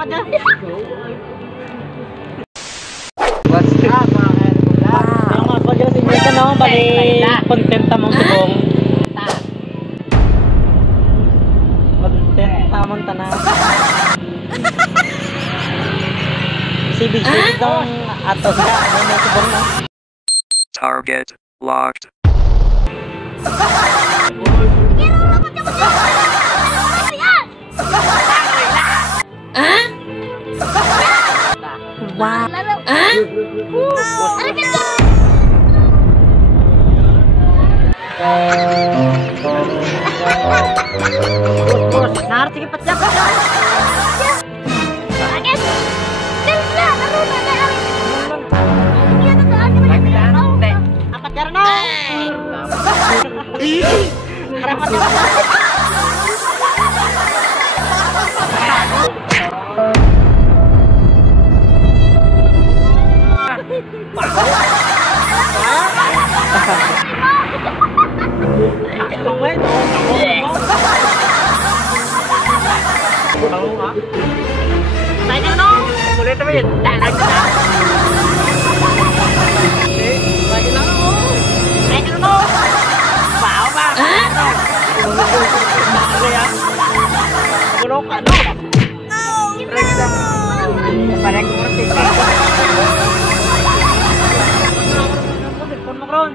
ka dyan. What's up mga kairula? Ang mga pagkira si Mika no, bali kontenta mong subong. Kontenta mong tanang. Sibig-sibig daw ang ato sila, ano mong subong no? Target locked. Wow. Bos, naharap sige patya pa siya. Apat jara na. Harap patya pa. Naik ka no? Boleh teman. Naik ka na. Naik ka na. Naik ka no? Wow ba? Gulong ka no? Parang ko rin sila. Telepon mo kron.